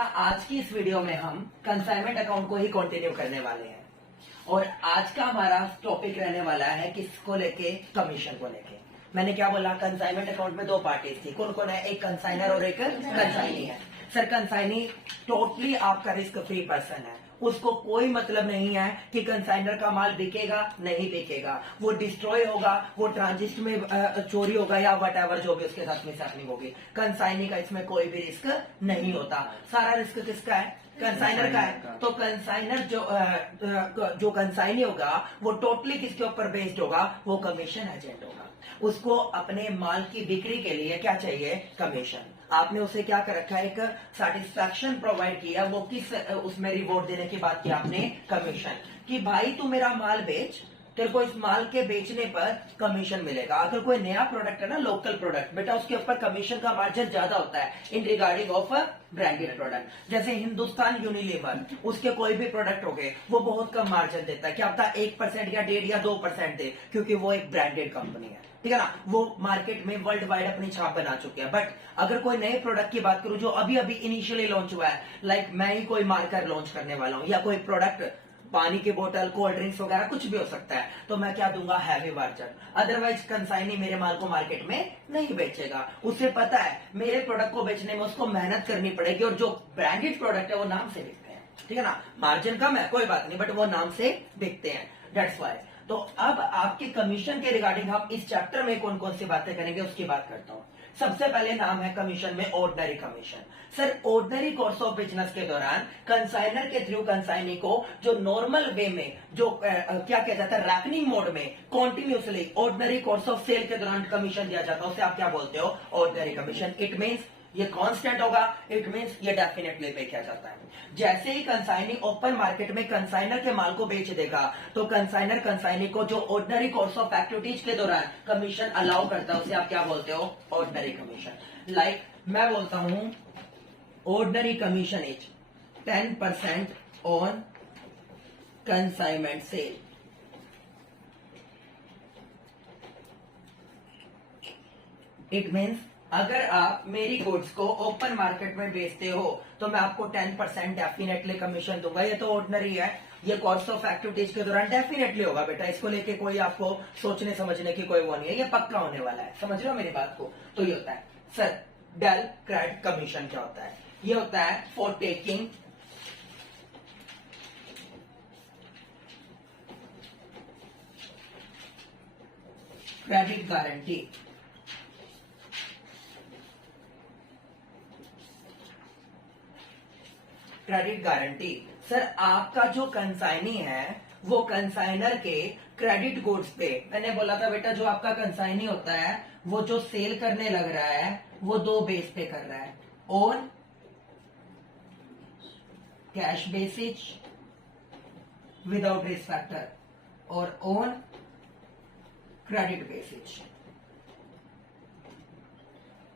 बेटा आज की इस वीडियो में हम कंसाइनमेंट अकाउंट को ही कंटिन्यू करने वाले हैं और आज का हमारा टॉपिक रहने वाला है किसको लेके, कमीशन को लेके। मैंने क्या बोला, कंसाइनमेंट अकाउंट में दो पार्टीज थी, कौन कौन है, एक कंसाइनर और एक कंसाइनी है। सर कंसाइनी टोटली आपका रिस्क फ्री पर्सन है, उसको कोई मतलब नहीं है कि कंसाइनर का माल बिकेगा नहीं बिकेगा, वो डिस्ट्रॉय होगा, वो ट्रांजिट में चोरी होगा या वट जो भी उसके साथ में हैपनिंग होगी। कंसाइनी का इसमें कोई भी रिस्क नहीं होता, सारा रिस्क किसका है, कंसाइनर का है। तो कंसाइनर जो कंसाइनी होगा वो टोटली किसके ऊपर बेस्ड होगा, वो कमीशन एजेंट होगा। उसको अपने माल की बिक्री के लिए क्या चाहिए, कमीशन। आपने उसे क्या कर रखा है, एक सेटिस्फैक्शन प्रोवाइड किया, वो किस उसमें रिवॉर्ड देने की बात की आपने, कमीशन, कि भाई तू मेरा माल बेच, तेरे को इस माल के बेचने पर कमीशन मिलेगा। अगर कोई नया प्रोडक्ट है ना, लोकल प्रोडक्ट, बेटा उसके ऊपर कमीशन का मार्जिन ज्यादा होता है इन रिगार्डिंग ऑफ ब्रांडेड प्रोडक्ट। जैसे हिंदुस्तान यूनिलीवर, उसके कोई भी प्रोडक्ट हो गए, वो बहुत कम मार्जिन देता है, क्या होता है 1% या 1.5 या 2% दे, क्योंकि वो एक ब्रांडेड कंपनी है, ठीक है ना। वो मार्केट में वर्ल्ड वाइड अपनी छाप बना चुके हैं। बट अगर कोई नए प्रोडक्ट की बात करूं जो अभी अभी इनिशियली लॉन्च हुआ है, लाइक मैं ही कोई मार्कर लॉन्च करने वाला हूं, या कोई प्रोडक्ट, पानी की बोतल, कोल्ड ड्रिंक्स वगैरह कुछ भी हो सकता है, तो मैं क्या दूंगा, हैवी मार्जिन। अदरवाइज कंसाइनी मेरे माल को मार्केट में नहीं बेचेगा, उसे पता है मेरे प्रोडक्ट को बेचने में उसको मेहनत करनी पड़ेगी, और जो ब्रांडेड प्रोडक्ट है वो नाम से बिकते हैं, ठीक है ना। मार्जिन कम है कोई बात नहीं, बट वो नाम से बिकते हैं, दैट्स वाई। तो अब आपके कमीशन के रिगार्डिंग हम इस चैप्टर में कौन कौन सी बातें करेंगे उसकी बात करता हूं। सबसे पहले नाम है कमीशन में ordinary commission. Sir ordinary course of business के दौरान कंसाइनर के थ्रू कंसाइनी को जो नॉर्मल वे में जो क्या कहता जाता है, रैकनिंग मोड में continuously ordinary course of sale के दौरान कमीशन दिया जाता है, उसे आप क्या बोलते हो, ऑर्डिनरी कमीशन। इट मीन्स ये कांस्टेंट होगा, इट मींस ये डेफिनेटली पे किया जाता है। जैसे ही कंसाइनी ओपन मार्केट में कंसाइनर के माल को बेच देगा, तो कंसाइनर कंसाइनी को जो ऑर्डिनरी कोर्स ऑफ एक्टिविटीज के दौरान कमीशन अलाउ करता है, उसे आप क्या बोलते हो, ऑर्डिनरी कमीशन। लाइक मैं बोलता हूं ordinary commission is 10% on consignment sale. It means अगर आप मेरी गुड्स को ओपन मार्केट में बेचते हो तो मैं आपको 10% डेफिनेटली कमीशन दूंगा। ये तो ऑर्डिनरी है, ये कोर्स ऑफ एक्टिविटीज के दौरान डेफिनेटली होगा बेटा, इसको लेके कोई आपको सोचने समझने की कोई वो नहीं है, ये पक्का होने वाला है, समझ रहे हो मेरी बात को। तो ये होता है सर डेल क्रेडिट कमीशन। क्या होता है, ये होता है for taking credit guarantee. Credit guarantee, sir आपका जो कंसाइनी है वो कंसाइनर के क्रेडिट गुड्स पे, मैंने बोला था बेटा जो आपका कंसाइनी होता है वो जो सेल करने लग रहा है वो दो बेस पे कर रहा है, on cash basis without risk factor और ऑन क्रेडिट बेसिस।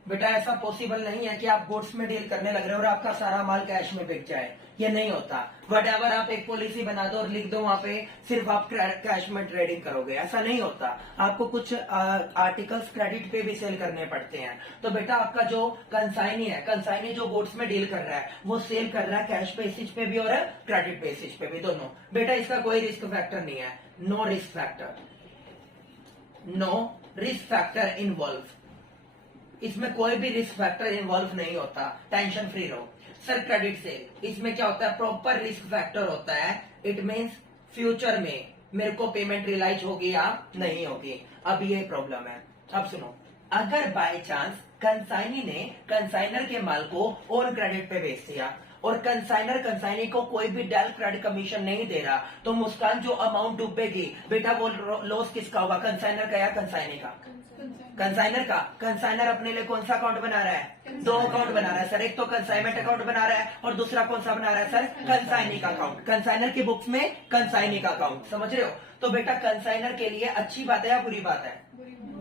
बेटा ऐसा पॉसिबल नहीं है कि आप गुड्स में डील करने लग रहे हो और आपका सारा माल कैश में बिक जाए, ये नहीं होता। वट एवर आप एक पॉलिसी बना दो और लिख दो वहां पे सिर्फ आप कैश में ट्रेडिंग करोगे, ऐसा नहीं होता। आपको कुछ आर्टिकल्स क्रेडिट पे भी सेल करने पड़ते हैं। तो बेटा आपका जो कंसाइनी है, कंसाइनी जो गुड्स में डील कर रहा है वो सेल कर रहा है कैश बेसिस पे भी और क्रेडिट बेसिस पे भी, दोनों। बेटा इसका कोई रिस्क फैक्टर नहीं है, no risk factor, no risk factor involve, इसमें कोई भी रिस्क फैक्टर इन्वॉल्व नहीं होता, टेंशन फ्री रहो। सर क्रेडिट सेल, इसमें क्या होता है, प्रॉपर रिस्क फैक्टर होता है। इट मींस फ्यूचर में मेरे को पेमेंट रियलाइज होगी या नहीं होगी, अब ये प्रॉब्लम है। अब सुनो, अगर बाय चांस कंसाइनी ने कंसाइनर के माल को ऑन क्रेडिट पे बेच दिया और कंसाइनर कंसाइनी को कोई भी डेल क्रेडिट कमीशन नहीं दे रहा, तो मुस्कान जो अमाउंट डूबेगी बेटा वो लॉस किसका होगा, कंसाइनर का या कंसाइनी का, कंसाइनर का। कंसाइनर अपने लिए कौन सा अकाउंट बना रहा है, दो अकाउंट बना रहा है सर, एक तो कंसाइनमेंट अकाउंट बना रहा है और दूसरा कौन सा बना रहा है सर, कंसाइनी का अकाउंट। कंसाइनर की बुक्स में कंसाइनी का अकाउंट, समझ रहे हो। तो बेटा कंसाइनर के लिए अच्छी बात है या बुरी बात है,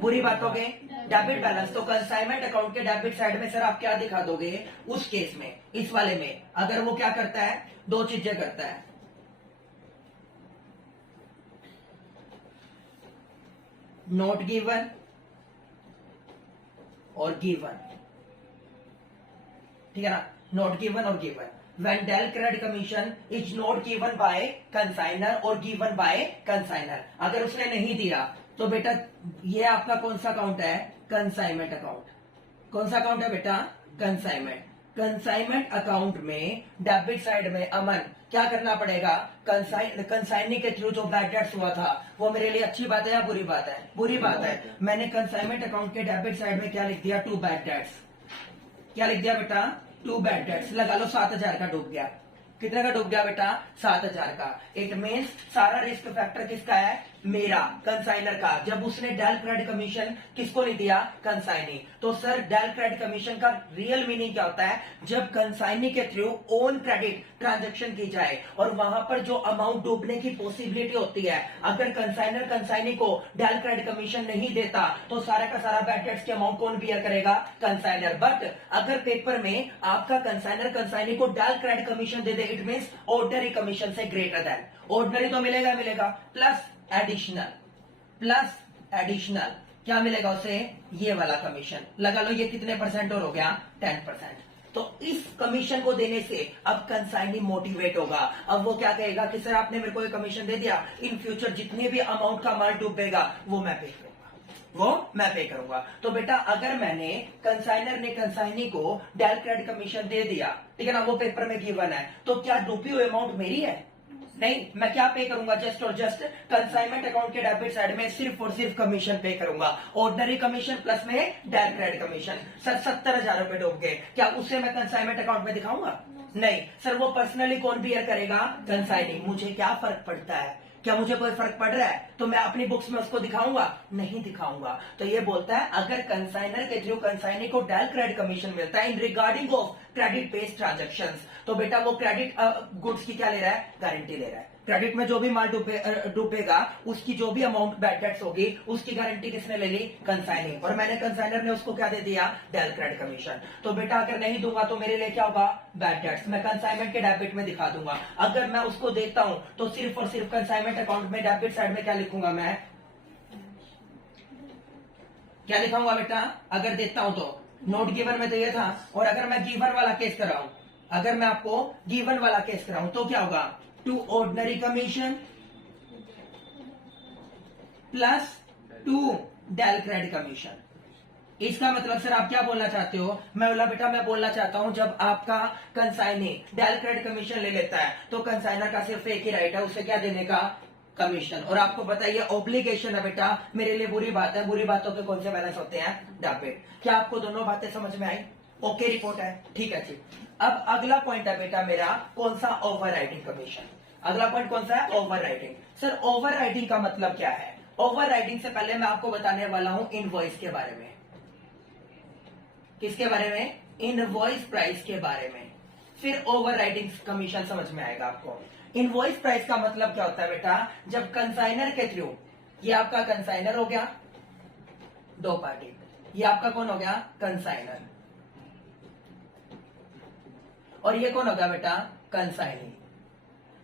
बुरी बात हो गई, डेबिट बैलेंस। तो कंसाइनमेंट अकाउंट के डेबिट साइड में सर आप क्या दिखा दोगे उस केस में, इस वाले में, अगर वो क्या करता है, दो चीजें करता है, नॉट गिवन और गिवन, ठीक है ना। not given or given. When del credit commission is not given by consigner or given by consigner, अगर उसने नहीं दिया तो बेटा ये आपका कौन सा अकाउंट है? Consignment account. कौन सा अकाउंट है बेटा? कंसाइनमेंट। कंसाइनमेंट अकाउंट में डेबिट साइड में अमन क्या करना पड़ेगा? कंसाइनिंग के थ्रू जो बैड डेट्स हुआ था वो मेरे लिए अच्छी बात है या बुरी बात है? बुरी बात है। मैंने कंसाइनमेंट अकाउंट के डेबिट साइड में क्या लिख दिया? 2 बैड डेट्स। क्या लिख दिया बेटा? 2 बैड डेट्स। लगा लो 7,000 का डूब गया। कितने का डूब गया बेटा? 7,000 का। इट मीन्स सारा रिस्क फैक्टर किसका है? मेरा, कंसाइनर का। जब उसने डेल क्रेडिट कमीशन किसको नहीं दिया? कंसाइनी। तो सर डेल क्रेडिट कमीशन का रियल मीनिंग क्या होता है? जब कंसाइनी के थ्रू ओन क्रेडिट ट्रांजैक्शन की जाए और वहां पर जो अमाउंट डूबने की पॉसिबिलिटी होती है, अगर कंसाइनर कंसाइनी को डेल क्रेडिट कमीशन नहीं देता तो सारा का सारा बैड डेट्स की अमाउंट कौन बियर करेगा? कंसाइनर। बट अगर पेपर में आपका कंसाइनर कंसाइनी को डेल क्रेडिट कमीशन दे दे, इट मीन्स ऑर्डिनरी कमीशन से ग्रेटर देन। ऑर्डिनरी तो मिलेगा मिलेगा, प्लस एडिशनल। प्लस एडिशनल क्या मिलेगा उसे? ये वाला कमीशन। लगा लो ये कितने परसेंट और हो गया? 10%। तो इस कमीशन को देने से अब कंसाइनी मोटिवेट होगा। अब वो क्या कहेगा कि सर आपने मेरे को ये कमीशन दे दिया, इन फ्यूचर जितने भी अमाउंट का माल डूबेगा वो मैं पे करूंगा। तो बेटा अगर मैंने कंसाइनर ने कंसाइनी को डेल क्रेडिट कमीशन दे दिया, ठीक है ना, वो पेपर में गिवन है, तो क्या डूबी हुई अमाउंट मेरी है? नहीं, मैं क्या पे करूंगा? जस्ट और जस्ट कंसाइनमेंट अकाउंट के डेबिट साइड में सिर्फ और सिर्फ कमीशन पे करूंगा। ऑर्डिनरी कमीशन प्लस में डेल क्रेडिट कमीशन। सर 70,000 रुपए डूब गए, क्या उससे मैं कंसाइनमेंट अकाउंट में दिखाऊंगा? नहीं सर, वो पर्सनली कौन बियर करेगा? कंसाइनी। मुझे क्या फर्क पड़ता है? क्या मुझे कोई फर्क पड़ रहा है तो मैं अपनी बुक्स में उसको दिखाऊंगा? नहीं दिखाऊंगा। तो ये बोलता है अगर कंसाइनर के थ्रू कंसाइनी को डेल क्रेडिट कमीशन मिलता है इन regarding of credit based transactions, तो बेटा वो क्रेडिट गुड्स की क्या ले रहा है? गारंटी ले रहा है। क्रेडिट में जो भी माल डूबेगा उसकी जो भी अमाउंट बैड डेट्स होगी उसकी गारंटी किसने ले ली? कंसाइनी। और मैंने कंसाइनर ने उसको क्या दे दिया? Del credit commission. तो बेटा अगर नहीं दूंगा तो मेरे लिए क्या होगा? Bad debts. मैं कंसाइनमेंट के डेबिट में दिखा दूंगा। अगर मैं उसको देता हूं तो सिर्फ और सिर्फ कंसाइनमेंट अकाउंट में डेबिट साइड में क्या लिखूंगा? मैं क्या लिखाऊंगा बेटा? अगर देता हूं तो नोट गिवन में तो ये था। और अगर मैं गिवन वाला केस कराऊं, अगर मैं आपको गिवन वाला केस कराऊं तो क्या होगा? Two ordinary commission plus 2 del credit commission. इसका मतलब सर आप क्या बोलना चाहते हो? मैं बोला बेटा मैं बोलना चाहता हूं जब आपका कंसाइनी डेल क्रेडिट कमीशन ले लेता है तो कंसाइनर का सिर्फ एक ही राइट है उसे क्या देने का? कमीशन। और आपको पता है ये ऑब्लिगेशन है बेटा, मेरे लिए बुरी बात है। बुरी बातों के कौन से बैलेंस होते हैं? डेबिट। क्या आपको दोनों बातें समझ में आई? ओके रिपोर्ट है, ठीक है जी। अब अगला पॉइंट है बेटा मेरा कौन सा? Over writing commission. अगला पॉइंट कौन सा है? Over writing. Sir over writing का मतलब क्या है? ओवर राइटिंग से पहले मैं आपको बताने वाला हूं इनवॉइस के बारे में। किसके बारे में? इनवॉइस प्राइस के बारे में। फिर ओवर राइटिंग कमीशन समझ में आएगा आपको। इनवॉइस प्राइस का मतलब क्या होता है बेटा? जब कंसाइनर के थ्रू, ये आपका कंसाइनर हो गया, 2 पार्टी, ये आपका कौन हो गया? कंसाइनर, और ये कौन होगा बेटा? कंसाइनी।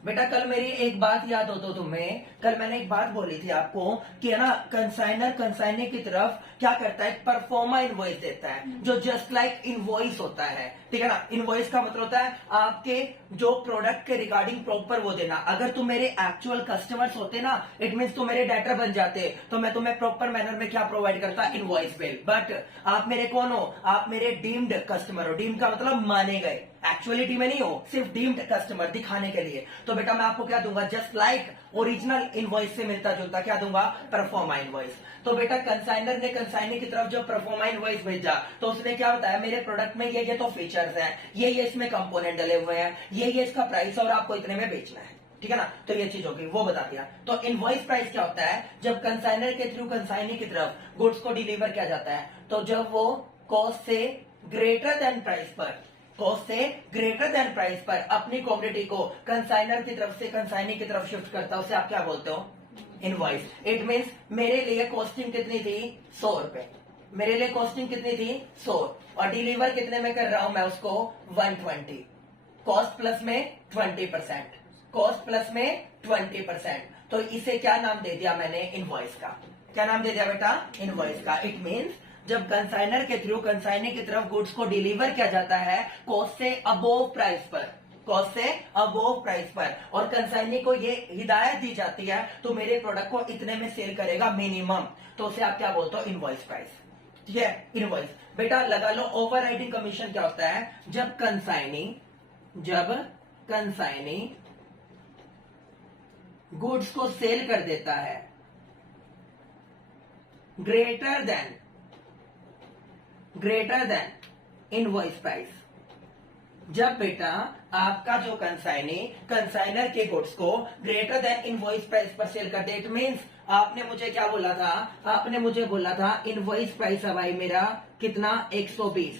बेटा कल मेरी एक बात याद हो तो तुम्हें, कल मैंने एक बात बोली थी आपको कि है ना कंसाइनर कंसाइनी की तरफ क्या करता है? परफॉर्मा इनवॉइस देता है जो जस्ट लाइक इनवॉइस होता है, ठीक है ना। इनवॉइस का मतलब होता है आपके जो प्रोडक्ट के रिगार्डिंग प्रॉपर वो देना। अगर तुम मेरे एक्चुअल कस्टमर्स होते ना, इट मीन्स तुम मेरे डेटर बन जाते तो मैं तुम्हें प्रॉपर मैनर में क्या प्रोवाइड करता? Invoice bill. बट आप मेरे कौन हो? आप मेरे डीम्ड कस्टमर हो। डीम्ड का मतलब माने गए, एक्चुअलिटी में नहीं हो, सिर्फ डीम्ड कस्टमर दिखाने के लिए। तो बेटा मैं आपको क्या दूंगा? जस्ट लाइक ओरिजिनल इनवॉइस से मिलता जुलता क्या दूंगा? Proforma invoice. तो बेटा कंसाइनर ने कंसाइनी की तरफ जब परफॉर्मा इनवॉइस भेजा तो उसने क्या बताया? मेरे प्रोडक्ट में ये तो फीचर्स हैं, ये इसमें कंपोनेंट डले हुए हैं, ये इसका प्राइस और आपको इतने में बेचना है, ठीक है ना। तो ये चीज होगी, वो बता दिया। तो इनवॉइस प्राइस क्या होता है? जब कंसाइनर के थ्रू कंसाइनी की तरफ गुड्स को डिलीवर किया जाता है तो जब वो कॉस्ट से ग्रेटर देन प्राइस पर, कॉस्ट से ग्रेटर देन प्राइस पर अपनी क्वांटिटी को कंसाइनर की तरफ से कंसाइनी की तरफ शिफ्ट करता है, उसे आप क्या बोलते हो? इनवॉइस। इट मीन्स मेरे लिए कॉस्टिंग कितनी थी? 100 रुपए। मेरे लिए कॉस्टिंग कितनी थी? 100, और डिलीवर कितने में कर रहा हूं मैं उसको? 120। कॉस्ट प्लस में 20%, कॉस्ट प्लस में 20%। तो इसे क्या नाम दे दिया मैंने? इनवॉइस का। क्या नाम दे दिया बेटा? इनवॉइस का। इट मीन्स जब कंसाइनर के थ्रू कंसाइनर की तरफ गुड्स को डिलीवर किया जाता है कॉस्ट से अबोव प्राइस पर, कॉस्ट से अबोव प्राइस पर, और कंसाइनी को ये हिदायत दी जाती है तो मेरे प्रोडक्ट को इतने में सेल करेगा मिनिमम, तो उसे आप क्या बोलते हो, इनवॉइस प्राइस। ठीक है, इनवॉइस। बेटा लगा लो ओवरराइडिंग कमीशन क्या होता है, जब कंसाइनी गुड्स को सेल कर देता है ग्रेटर देन इनवॉइस प्राइस। जब बेटा आपका जो कंसाइनर के गुड्स को ग्रेटर देन इनवॉइस प्राइस पर सेल कर दे, इट मीन्स आपने मुझे क्या बोला था, आपने मुझे बोला था इनवॉइस प्राइस है भाई मेरा कितना, 120,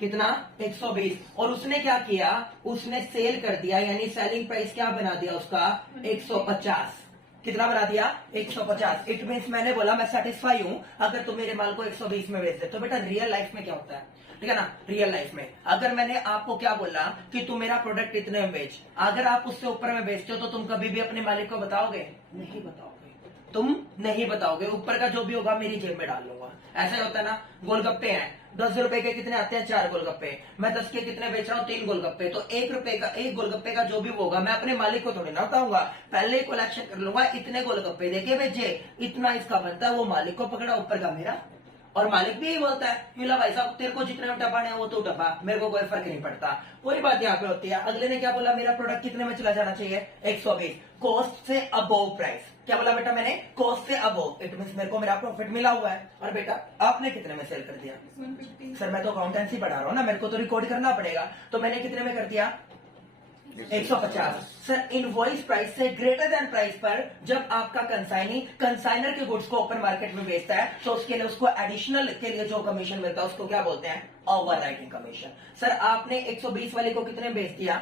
कितना 120, और उसने क्या किया, उसने सेल कर दिया, यानी सेलिंग प्राइस क्या बना दिया उसका 150, कितना बना दिया 150। इट मीन्स मैंने बोला मैं सेटिस्फाई हूं अगर तुम मेरे माल को 120 में बेच दे। तो बेटा रियल लाइफ में क्या होता है, ठीक है ना, रियल लाइफ में अगर मैंने आपको क्या बोला कि तुम मेरा प्रोडक्ट इतने में बेच, अगर आप उससे ऊपर में बेचते हो तो तुम कभी भी अपने मालिक को बताओगे, नहीं बताओगे, तुम नहीं बताओगे, ऊपर का जो भी होगा मेरी जेब में डाल लूंगा। ऐसा होता है ना, गोलगप्पे हैं 10 रुपए के कितने आते हैं, 4 गोलगप्पे, मैं 10 के कितने बेच रहा हूँ, 3 गोलगप्पे, तो 1 रुपए का एक गोलगप्पे का जो भी होगा मैं अपने मालिक को थोड़ी ना बताऊंगा, पहले ही कलेक्शन कर लूंगा, इतने गोलगप्पे देके बेचे, इतना इसका बनता है, वो मालिक को पकड़ा, ऊपर का मेरा, और मालिक भी यही बोलता है मिला भाई साहब तेरे को जितने में टपाने है वो तो टपा, मेरे को कोई फर्क नहीं पड़ता। वही बात यहाँ पे होती है, अगले ने क्या बोला, मेरा प्रोडक्ट कितने में चला जाना चाहिए, 120, कॉस्ट से अबोव प्राइस। क्या बोला बेटा मैंने, कॉस्ट से अबोव, इट मीन्स मेरे को मेरा प्रॉफिट मिला हुआ है, और बेटा आपने कितने में सेल कर दिया, 150। सर मैं तो अकाउंटेंसी पढ़ा रहा हूँ ना, मेरे को तो रिकॉर्ड करना पड़ेगा, तो मैंने कितने में कर दिया 150। सर इनवॉइस प्राइस से ग्रेटर देन प्राइस पर जब आपका कंसाइनर के गुड्स को ओपन मार्केट में बेचता है तो उसके लिए उसको एडिशनल के लिए जो कमीशन मिलता है उसको क्या बोलते हैं, ओवरराइडिंग कमीशन। सर आपने 120 वाले को कितने बेच दिया,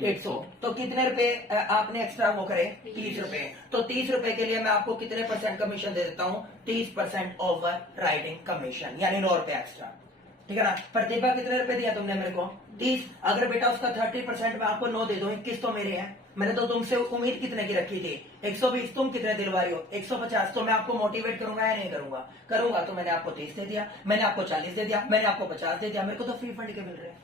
150, तो कितने रुपए आपने एक्स्ट्रा वो करे, 30 रुपए, तो 30 रुपए के लिए मैं आपको कितने % कमीशन दे देता हूँ, 30% ओवर राइडिंग कमीशन, यानी 9 रुपए एक्स्ट्रा। ठीक है ना, प्रतिभा कितने रुपए दिया तुमने मेरे को, 30, अगर बेटा उसका 30% मैं आपको 9 दे दूं, 21 तो मेरे हैं, मैंने तो तुमसे उम्मीद कितने की रखी थी, 120, तुम कितने दिलवा रही हो 150, तो मैं आपको मोटिवेट करूंगा या नहीं करूंगा, करूंगा, तो मैंने आपको 30 दे दिया, मैंने आपको 40 दे दिया, मैंने आपको 50 दे दिया, मेरे को तो फ्री फंड के मिल रहे हैं,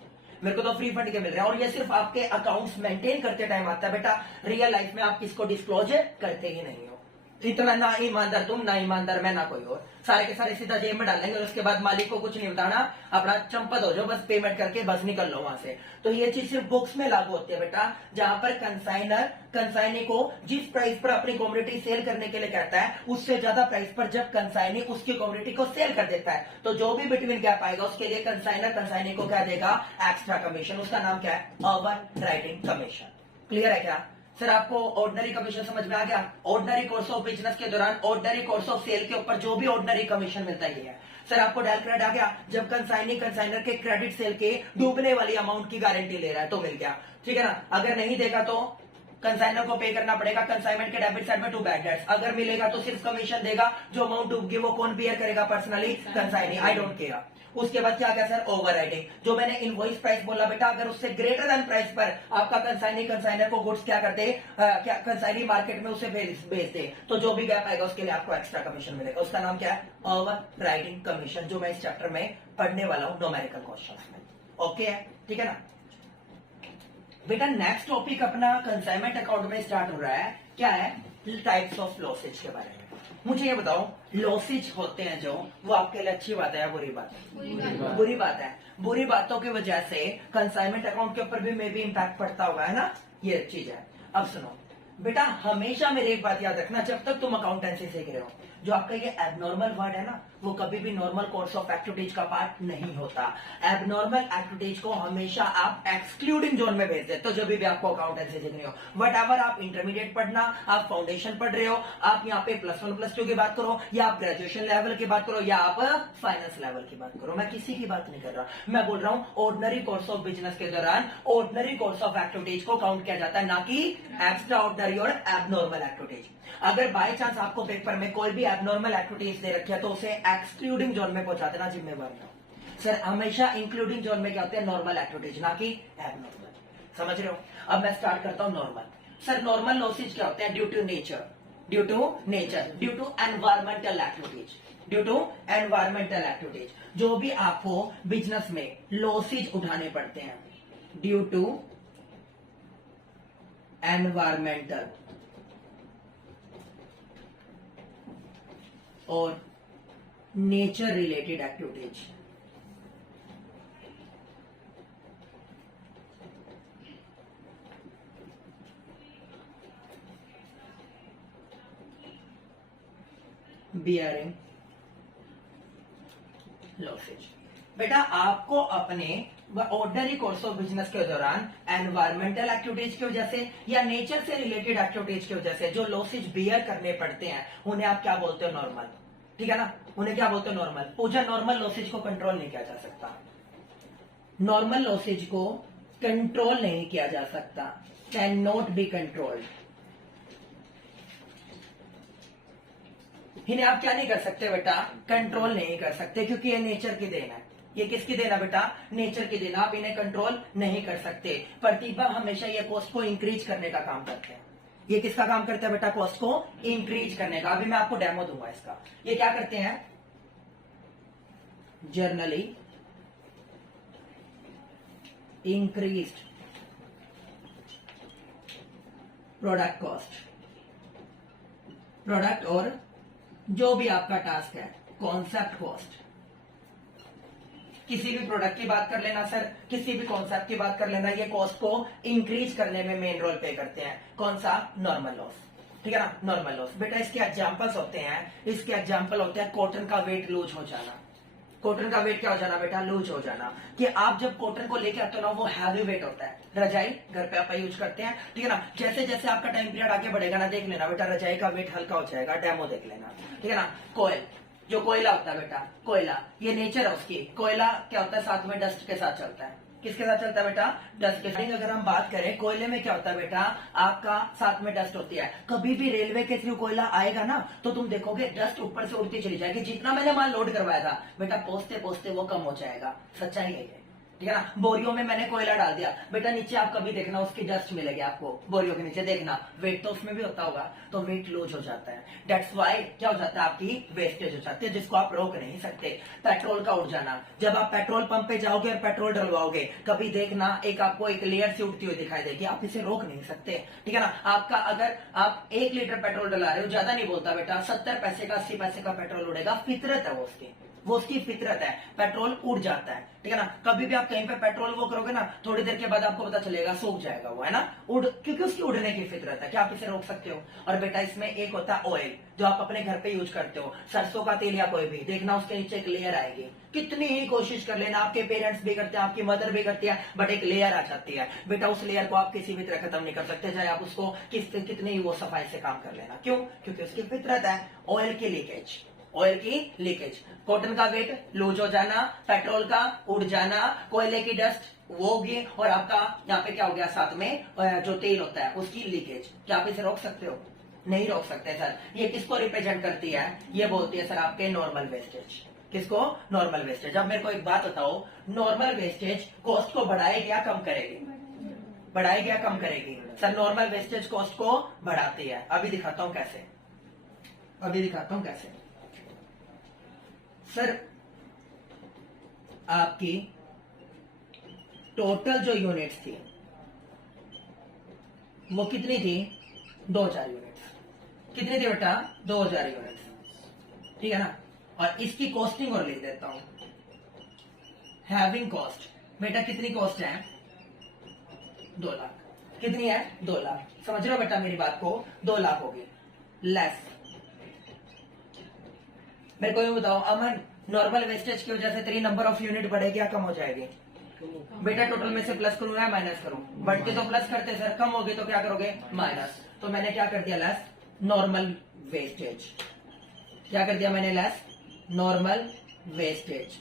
मेरे को तो फ्री फंड के मिल रहे हैं, और ये सिर्फ आपके अकाउंट्स मेंटेन करते टाइम आता है बेटा, रियल लाइफ में आप किसको डिस्क्लोज करते ही नहीं हो। इतना ना ईमानदार तुम, ना ईमानदार मैं, ना कोई और, सारे के सारे सीधा जेब में डालेंगे और उसके बाद मालिक को कुछ नहीं बताना, अपना चंपत हो जाओ, बस पेमेंट करके बस निकल लो वहां से। तो ये चीज सिर्फ बुक्स में लागू होती है बेटा, जहां पर कंसाइनी को जिस प्राइस पर अपनी कमोडिटी सेल करने के लिए कहता है उससे ज्यादा प्राइस पर जब कंसाइनी उसकी कमोडिटी को सेल कर देता है तो जो भी बिटवीन गैप आएगा उसके लिए कंसाइनी को क्या देगा, एक्स्ट्रा कमीशन, उसका नाम क्या है, ओवर राइडिंग कमीशन। क्लियर है क्या सर, आपको ऑर्डिनरी कमीशन समझ में आ गया, ऑर्डिनरी कोर्स ऑफ बिजनेस के दौरान ऑर्डिनरी कोर्स ऑफ सेल के ऊपर जो भी ऑर्डिनरी कमीशन मिलता है। सर आपको डायल क्रेडिट आ गया, जब कंसाइनर के क्रेडिट सेल के डूबने वाली अमाउंट की गारंटी ले रहा है तो मिल गया, ठीक है ना, अगर नहीं देगा तो कंसाइनर को पे करना पड़ेगा, कंसाइनमेंट के डेबिट साइड में 2 बैड डेट्स, अगर मिलेगा तो सिर्फ कमीशन देगा, जो अमाउंट डूबगी वो कौन बियर करेगा, personally consignee, I don't care. उसके बाद क्या क्या सर, ओवर राइडिंग, जो मैंने इनवॉइस प्राइस बोला बेटा, अगर उससे ग्रेटर देन प्राइस पर आपका कंसाइनर को गुड्स क्या करते, क्या कंसाइनी मार्केट में उसे बेच दे, तो जो भी गैप आएगा उसके लिए आपको एक्स्ट्रा कमीशन मिलेगा, उसका नाम क्या है, ओवर राइडिंग कमीशन, जो मैं इस चैप्टर में पढ़ने वाला हूं न्यूमेरिकल क्वेश्चंस में। ओके है, ठीक है ना बेटा। नेक्स्ट टॉपिक अपना कंसाइनमेंट अकाउंट में स्टार्ट हो रहा है, क्या है, टाइप्स ऑफ लॉसेज के बारे में। मुझे ये बताओ, लॉसेज होते हैं जो, वो आपके लिए अच्छी बात है या बुरी बात है, बुरी बात है। बुरी बातों की वजह से कंसाइनमेंट अकाउंट के ऊपर भी मे भी इम्पैक्ट पड़ता होगा, है ना, ये चीज है। अब सुनो बेटा, हमेशा मेरी एक बात याद रखना, जब तक तुम अकाउंटेंसी सीख रहे हो, जो आपका ये एबनॉर्मल वर्ड है ना, वो कभी भी नॉर्मल कोर्स ऑफ एक्टिविटीज का पार्ट नहीं होता। एबनॉर्मल एक्टिविटीज को हमेशा आप एक्सक्लूडिंग जोन में भेज देते हो जब भी आपको अकाउंटेंसी सीखनी हो। वट एवर आप इंटरमीडिएट पढ़ना, आप फाउंडेशन पढ़ रहे हो, आप यहाँ पे +1 +2 की बात करो, या आप ग्रेजुएशन लेवल की बात करो, या आप फाइनेंस लेवल की बात करो, मैं किसी की बात नहीं कर रहा, मैं बोल रहा हूँ ऑर्डिनरी कोर्स ऑफ बिजनेस के दौरान ऑर्डिनरी कोर्स ऑफ एक्टिविटीज को काउंट किया जाता है, ना कि एक्स्ट्रा ऑर्डिनरी और एबनॉर्मल एक्टिविटीज। अगर बाय चांस आपको पेपर में कोई भी एबनॉर्मल एक्टिविटीज दे रखी है तो उसे एक्सक्लूडिंग जोन में पहुंचा देना, जिम्मेवार हो। सर हमेशा इंक्लूडिंग जोन में क्या होते हैं, नॉर्मल एक्टिविटीज, ना कि एबनॉर्मल, समझ रहे हो। अब मैं स्टार्ट करता हूं नॉर्मल। सर नॉर्मल लॉसेज क्या होते हैं, due to nature, due to nature, due to environmental activities, due to environmental activities, जो भी आपको बिजनेस में लॉसेज उठाने पड़ते हैं, ड्यू टू एनवायरमेंटल और nature related activities, bearing losses. बेटा आपको अपने ऑर्डनरी कोर्स ऑफ बिजनेस के दौरान एनवायरमेंटल एक्टिविटीज की वजह से या नेचर से रिलेटेड एक्टिविटीज की वजह से जो लॉसेज बियर करने पड़ते हैं उन्हें आप क्या बोलते हो, नॉर्मल। ठीक है ना, उन्हें क्या बोलते हो, नॉर्मल। पूछा नॉर्मल लॉसेज को कंट्रोल नहीं किया जा सकता, नॉर्मल लॉसेज को कंट्रोल नहीं किया जा सकता, कैन नॉट बी कंट्रोल्ड। इन्हें आप क्या नहीं कर सकते बेटा, कंट्रोल नहीं कर सकते, क्योंकि ये नेचर की देन है। ये किसकी देन है बेटा, नेचर की देन। आप इन्हें कंट्रोल नहीं कर सकते। प्रतिभा हमेशा ये कॉस्ट को इंक्रीज करने का काम करते हैं। ये किसका काम करते हैं बेटा, कॉस्ट को इंक्रीज करने का। अभी मैं आपको डेमो दूंगा इसका। ये क्या करते हैं, generally increased product cost, product और जो भी आपका टास्क है, कॉन्सेप्ट कॉस्ट। किसी भी प्रोडक्ट की बात कर लेना सर, किसी भी कॉन्सेप्ट की बात कर लेना, ये कॉस्ट को इंक्रीज करने में मेन रोल प्ले करते हैं। कौन सा, नॉर्मल लॉस। ठीक है ना, नॉर्मल लॉस। बेटा इसके एग्जांपल्स होते हैं, इसके एग्जांपल होते हैं कॉटन का वेट लूज हो जाना। कॉटन का वेट क्या हो जाना बेटा, लूज हो जाना। कि आप जब कॉटन को लेके आते हो ना, वो हैवी वेट होता है। रजाई घर पे आप यूज करते हैं, ठीक है ना। जैसे जैसे आपका टाइम पीरियड आगे बढ़ेगा ना, देख लेना बेटा रजाई का वेट हल्का हो जाएगा। डेमो देख लेना, ठीक है ना। कोयल, जो कोयला होता है बेटा, कोयला, ये नेचर है उसकी। कोयला क्या होता है, साथ में डस्ट के साथ चलता है। किसके साथ चलता है बेटा, डस्ट के साथ। अगर हम बात करें कोयले में क्या होता है बेटा, आपका साथ में डस्ट होती है। कभी भी रेलवे के थ्रू कोयला आएगा ना, तो तुम देखोगे डस्ट ऊपर से उड़ती चली जाएगी। जितना मैंने माल लोड करवाया था बेटा, पहुंचते पहुंचते वो कम हो जाएगा। सच्चाई है ये, ठीक है ना। बोरियों में मैंने कोयला डाल दिया बेटा, नीचे आप कभी देखना उसकी डस्ट मिलेगी आपको। बोरियों के नीचे देखना, वेट तो उसमें भी होता होगा, तो वेट लूज हो जाता है। डेट्स वाई क्या हो जाता है, आपकी वेस्टेज हो जाती है, जिसको आप रोक नहीं सकते। पेट्रोल का उड़ जाना, जब आप पेट्रोल पंप पे जाओगे और पेट्रोल डलवाओगे, कभी देखना एक आपको एक लेयर से उड़ती हुई दिखाई देगी, आप इसे रोक नहीं सकते। ठीक है ना। आपका अगर आप 1 लीटर पेट्रोल डला रहे हो, ज्यादा नहीं बोलता बेटा, 70 पैसे का 80 पैसे का पेट्रोल उड़ेगा। फितरत है वो उसकी फितरत है। पेट्रोल उड़ जाता है, ठीक है ना। कभी भी आप कहीं पे पेट्रोल वो करोगे ना, थोड़ी देर के बाद आपको पता चलेगा सूख जाएगा वो, है ना, क्योंकि उसकी उड़ने की फितरत है। क्या आप इसे रोक सकते हो। और बेटा इसमें एक होता है ऑयल, जो आप अपने घर पे यूज करते हो, सरसों का तेल या कोई भी, देखना उसके नीचे एक लेयर आएगी। कितनी ही कोशिश कर लेना, आपके पेरेंट्स भी करते हैं, आपकी मदर भी करती है, बट एक लेयर आ जाती है बेटा। उस लेयर को आप किसी भी तरह खत्म नहीं कर सकते, चाहे आप उसको कितनी ही वो सफाई से काम कर लेना। क्यों, क्योंकि उसकी फितरत है। ऑयल की लीकेज, ऑयल की लीकेज, कॉटन का वेट लूज हो जाना, पेट्रोल का उड़ जाना, कोयले की डस्ट वो होगी, और आपका यहाँ पे क्या हो गया, साथ में जो तेल होता है उसकी लीकेज। क्या आप इसे रोक सकते हो, नहीं रोक सकते सर। ये किसको रिप्रेजेंट करती है, ये बोलती है सर आपके नॉर्मल वेस्टेज। किसको, नॉर्मल वेस्टेज। अब मेरे को एक बात बताओ, नॉर्मल वेस्टेज कॉस्ट को बढ़ाएगी या कम करेगी, बढ़ाएगी या कम करेगी। सर नॉर्मल वेस्टेज कॉस्ट को बढ़ाती है। अभी दिखाता हूं कैसे, अभी दिखाता हूं कैसे। सर आपकी टोटल जो यूनिट्स थी वो कितनी थी, 2000 यूनिट्स। कितनी थी बेटा, 2000 यूनिट्स, ठीक है ना। और इसकी कॉस्टिंग और लिख देता हूं, हैविंग कॉस्ट। बेटा कितनी कॉस्ट है, 2 लाख। कितनी है, 2 लाख। समझ रहे हो बेटा मेरी बात को, 2 लाख होगी। लेस, मेरे को ये बताओ अमन, नॉर्मल वेस्टेज की वजह से तेरी नंबर ऑफ यूनिट बढ़ेगी या कम हो जाएगी। बेटा टोटल में से प्लस करूं या माइनस करूं, बढ़ते तो प्लस करते सर, कम होगी तो क्या करोगे, माइनस। तो मैंने क्या कर दिया, लेस नॉर्मल वेस्टेज। क्या कर दिया मैंने, लेस नॉर्मल वेस्टेज।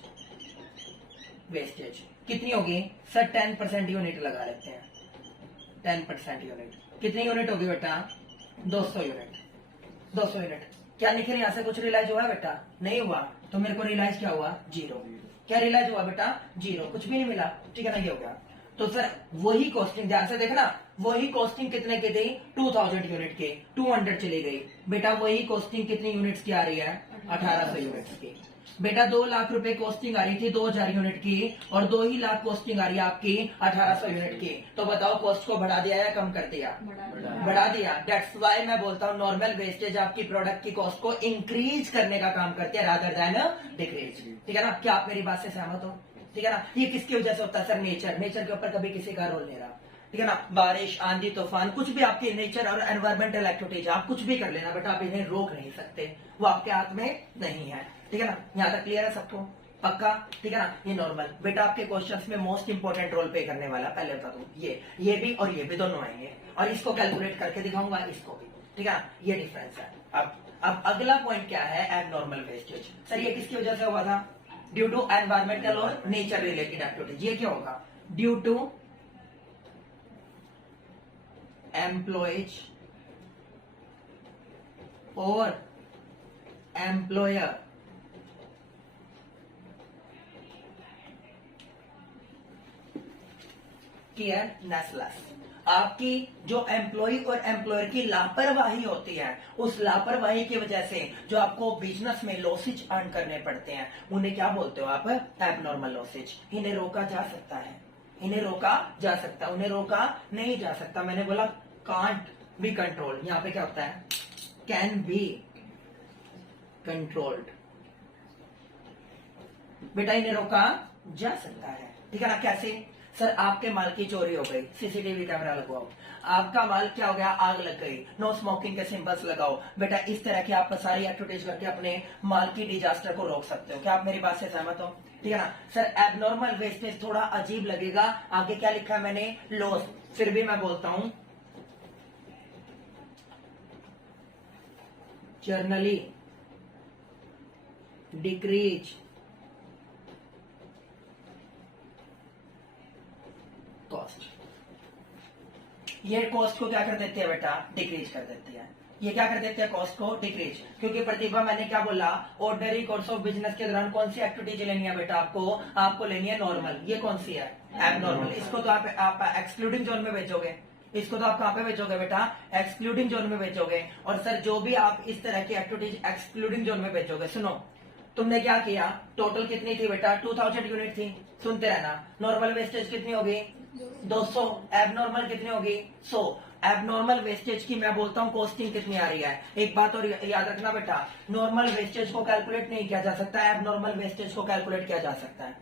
वेस्टेज कितनी होगी सर, 10% यूनिट लगा लेते हैं। 10% यूनिट कितनी यूनिट होगी बेटा, 200 यूनिट। 200 यूनिट। क्या निखिल यहां से कुछ रियलाइज हुआ बेटा, नहीं हुआ। तो मेरे को रियलाइज क्या हुआ, 0। क्या रियलाइज हुआ बेटा, 0, कुछ भी नहीं मिला, ठीक है ना। ये हो गया। तो सर वही कॉस्टिंग, ध्यान से देखना, वही कॉस्टिंग कितने की थी, 2000 यूनिट के, 200 चली गई। बेटा वही कॉस्टिंग कितनी यूनिट्स की आ रही है, 1800 यूनिट्स की। बेटा 2 लाख रुपए कॉस्टिंग आ रही थी 2000 यूनिट की, और 2 ही लाख कॉस्टिंग आ रही है आपकी 1800 यूनिट की। तो बताओ कॉस्ट को बढ़ा दिया या कम कर दिया, बढ़ा दिया। दैट्स वाई मैं बोलता हूँ नॉर्मल वेस्टेज आपकी प्रोडक्ट की कॉस्ट को इंक्रीज करने का काम करती है रादर देन डिक्रीज। ठीक है ना, क्या आप मेरी बात से सहमत हो? ठीक है ना, ये किसकी वजह से होता है सर, नेचर, नेचर के ऊपर कभी किसी का रोल नहीं रहा। ठीक है ना, बारिश, आंधी, तूफान, कुछ भी आपकी नेचर और एनवायरमेंटल एक्टिविटीज, आप कुछ भी कर लेना बेटा, आप इन्हें रोक नहीं सकते, वो आपके हाथ में नहीं है। ठीक है ना, यहाँ तक क्लियर है सबको, पक्का? ठीक है ना, ये नॉर्मल बेटा आपके क्वेश्चंस में मोस्ट इंपोर्टेंट रोल प्ले करने वाला, पहले बता दूं, ये भी और ये भी दोनों आएंगे, और इसको कैलकुलेट करके दिखाऊंगा, इसको भी। ठीक है ना, ये डिफरेंस है। अब अगला पॉइंट क्या है, एबनॉर्मल वेस्टेज। सर ये किसकी वजह से हुआ था, ड्यू टू एनवायरमेंटल और नेचर रिलेटेड एक्टिविटीज। ये क्या होगा, ड्यू टू एम्प्लॉयज और एम्प्लॉयर केयरलेसनेस। आपकी जो एम्प्लॉय और एम्प्लॉयर की लापरवाही होती है, उस लापरवाही की वजह से जो आपको बिजनेस में लॉसेज अर्न करने पड़ते हैं, उन्हें क्या बोलते हो आप, एबनॉर्मल लॉसेज। इन्हें रोका जा सकता है, इन्हें रोका जा सकता है, उन्हें रोका नहीं जा सकता। मैंने बोला कांट बी कंट्रोल, यहां पे क्या होता है, कैन बी कंट्रोल्ड। बेटा इन्हें रोका जा सकता है। ठीक है ना, कैसे? सर आपके माल की चोरी हो गई, सीसीटीवी कैमरा लगवाओ। आपका माल क्या हो गया, आग लग गई, नो स्मोकिंग के सिंबल्स लगाओ। बेटा इस तरह की आप सारी एक्टिविटीज करके अपने माल की डिजास्टर को रोक सकते हो। क्या आप मेरी बात से सहमत हो? ठीक है ना। सर एबनॉर्मल वेस्टेज थोड़ा अजीब लगेगा, आगे क्या लिखा है मैंने, लॉस, फिर भी मैं बोलता हूं जर्नली डिक्रीज कॉस्ट। ये कॉस्ट को क्या कर देते हैं बेटा, डिक्रीज कर देते हैं। ये क्या कर देते हैं, कॉस्ट को डिक्रीज। क्योंकि प्रतिभा मैंने क्या बोला, ऑर्डिनरी कोर्स ऑफ बिजनेस के दौरान कौन सी एक्टिविटीज लेनी है बेटा, आपको लेनी है नॉर्मल। ये कौन सी है, एबनॉर्मल। इसको तो आप एक्सक्लूडिंग जोन में भेजोगे, इसको तो आप कहां पे भेजोगे बेटा, एक्सक्लूडिंग जोन में भेजोगे। और सर जो भी आप इस तरह की एक्टिविटीज एक्सक्लूडिंग जोन में भेजोगे, सुनो तुमने क्या किया, टोटल कितनी थी बेटा, 2000 यूनिट थी, सुनते रहना। नॉर्मल वेस्टेज कितनी होगी, 200। एबनॉर्मल कितनी होगी, 100। एबनॉर्मल वेस्टेज की मैं बोलता हूँ कॉस्टिंग कितनी आ रही है। एक बात और याद रखना बेटा, नॉर्मल वेस्टेज को कैलकुलेट नहीं किया जा सकता, एबनॉर्मल वेस्टेज को कैलकुलेट किया जा सकता है।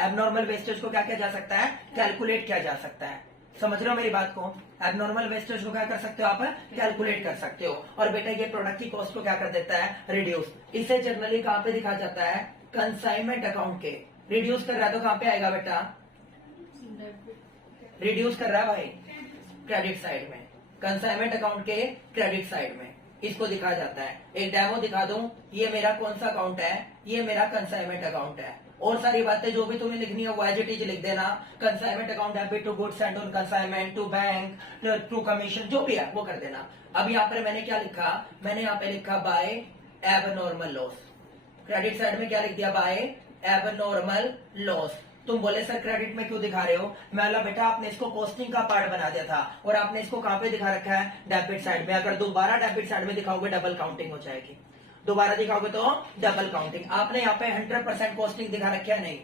एबनॉर्मल वेस्टेज को क्या किया जा सकता है, कैलकुलेट किया जा सकता है। समझ रहे हो मेरी बात को, एबनॉर्मल वेस्टेज को क्या कर सकते हो आप, कैलकुलेट कर सकते हो। और बेटा ये प्रोडक्ट की कॉस्ट को क्या कर देता है, रिड्यूस। इसे जनरली कहां पे दिखा जाता है, कंसाइनमेंट अकाउंट के। रिड्यूस कर रहा है तो कहां पे आएगा बेटा, रिड्यूस कर रहा है भाई क्रेडिट साइड में, कंसाइनमेंट अकाउंट के क्रेडिट साइड में इसको दिखा जाता है। एक डेमो दिखा दूं, ये मेरा कौन सा अकाउंट है, ये मेरा कंसाइनमेंट अकाउंट है। और सारी बातें जो भी तुम्हें लिखनी है वो एज इट इज लिख देना। Consignment account debit to goods and on consignment to bank to commission, जो भी है वो कर देना। अब यहाँ पर मैंने क्या लिखा, मैंने यहाँ पे लिखा by abnormal loss. Credit side में क्या लिख दिया, बाय एबनॉर्मल लॉस। तुम बोले सर क्रेडिट में क्यों दिखा रहे हो, मैं बोला बेटा आपने इसको कॉस्टिंग का पार्ट बना दिया था और आपने इसको कहां पे दिखा रखा है, डेबिट साइड में। अगर दोबारा डेबिट साइड में दिखाओगे डबल काउंटिंग हो जाएगी, दोबारा दिखाओगे तो डबल काउंटिंग। आपने यहाँ पे 100% कॉस्टिंग दिखा रखी है नहीं,